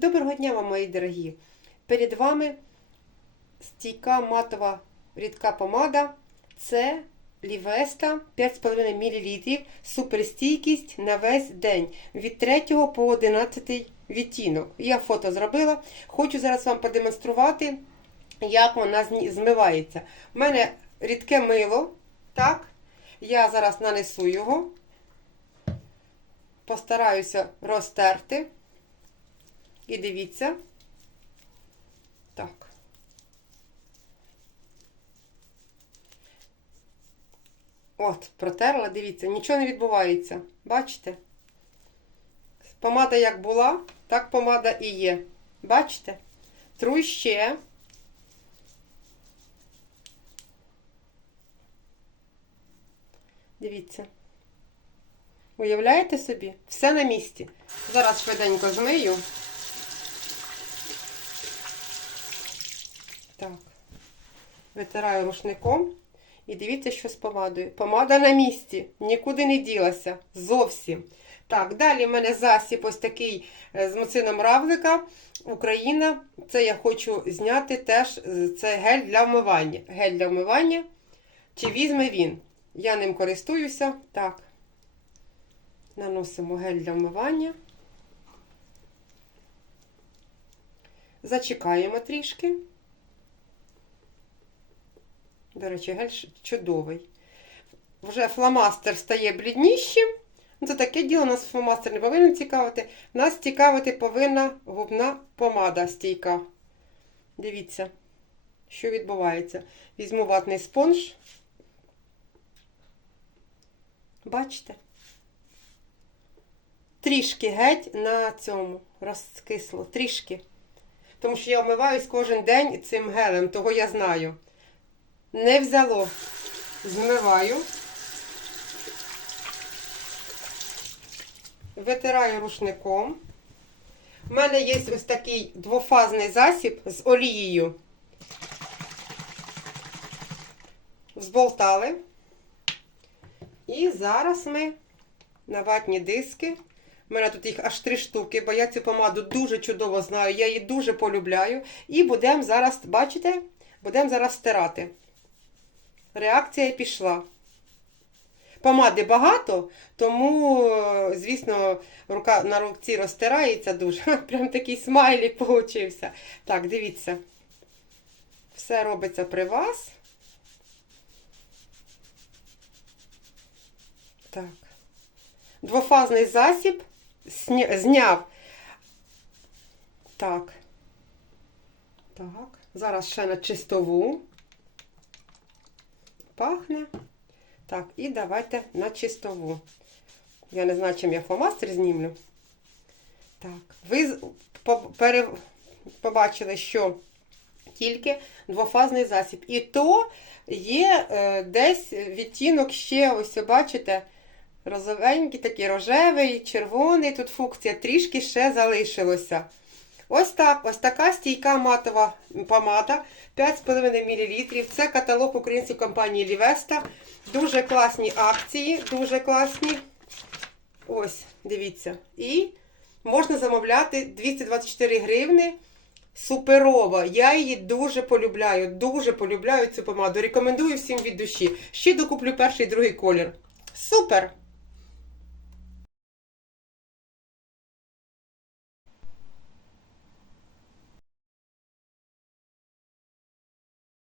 Доброго дня вам, мої дорогі! Перед вами стійка матова рідка помада. Це Лівеста 5,5 мл. Суперстійкість на весь день від 3 по 11 відтінок. Я фото зробила. Хочу зараз вам продемонструвати, як вона змивається. У мене рідке мило. Так, я зараз нанесу його. Постараюся розтерти. І дивіться. Так. От, протерла, дивіться, нічого не відбувається. Бачите? Помада як була, так помада і є. Бачите? Тру ще. Дивіться. Уявляєте собі? Все на місці. Зараз швиденько змию. Так. Витираю рушником. І дивіться, що з помадою. Помада на місці. Нікуди не ділася. Зовсім. Так, далі в мене засіб ось такий е, з муцином равлика. Україна. Це я хочу зняти теж. е, Це гель для вмивання. Гель для вмивання. Чи візьме він? Я ним користуюся. Так. Наносимо гель для вмивання. Зачекаємо трішки. До речі, гель чудовий. Вже фломастер стає бліднішим. Ну, Це таке діло, нас фломастер не повинен цікавити. Нас цікавити повинна губна помада стійка. Дивіться, що відбувається. Візьму ватний спонж. Бачите? Трішки геть на цьому розкисло. Трішки. Тому що я вмиваюсь кожен день цим гелем, того я знаю. Не взяло. Змиваю. Витираю рушником. У мене є ось такий двофазний засіб з олією. Зболтали. І зараз ми на ватні диски. У мене тут їх аж три штуки, бо я цю помаду дуже чудово знаю. Я її дуже полюбляю. І будемо зараз, бачите, будемо зараз стирати. Реакція пішла. Помади багато, тому, е, звісно, рука на руці розтирається дуже. Прям такий смайлік получився. Так, дивіться. Все робиться при вас. Так. Двофазний засіб зняв. Так. Так. Зараз ще на чистову. Пахне. Так, і давайте на чистову. Я не знаю, чим я фломастер знімлю. Так, ви побачили, що тільки двофазний засіб. І то є е, десь відтінок ще, ось бачите, розовенький, такий рожевий, червоний. Тут функція трішки ще залишилося. Ось так, ось така стійка матова помада 5,5 мл. Це каталог української компанії Лівеста. Дуже класні акції, дуже класні. Ось, дивіться. І можна замовляти 224 гривни. Суперова. Я її дуже полюбляю. Дуже полюбляю цю помаду. Рекомендую всім від душі. Ще докуплю перший і другий колір. Супер!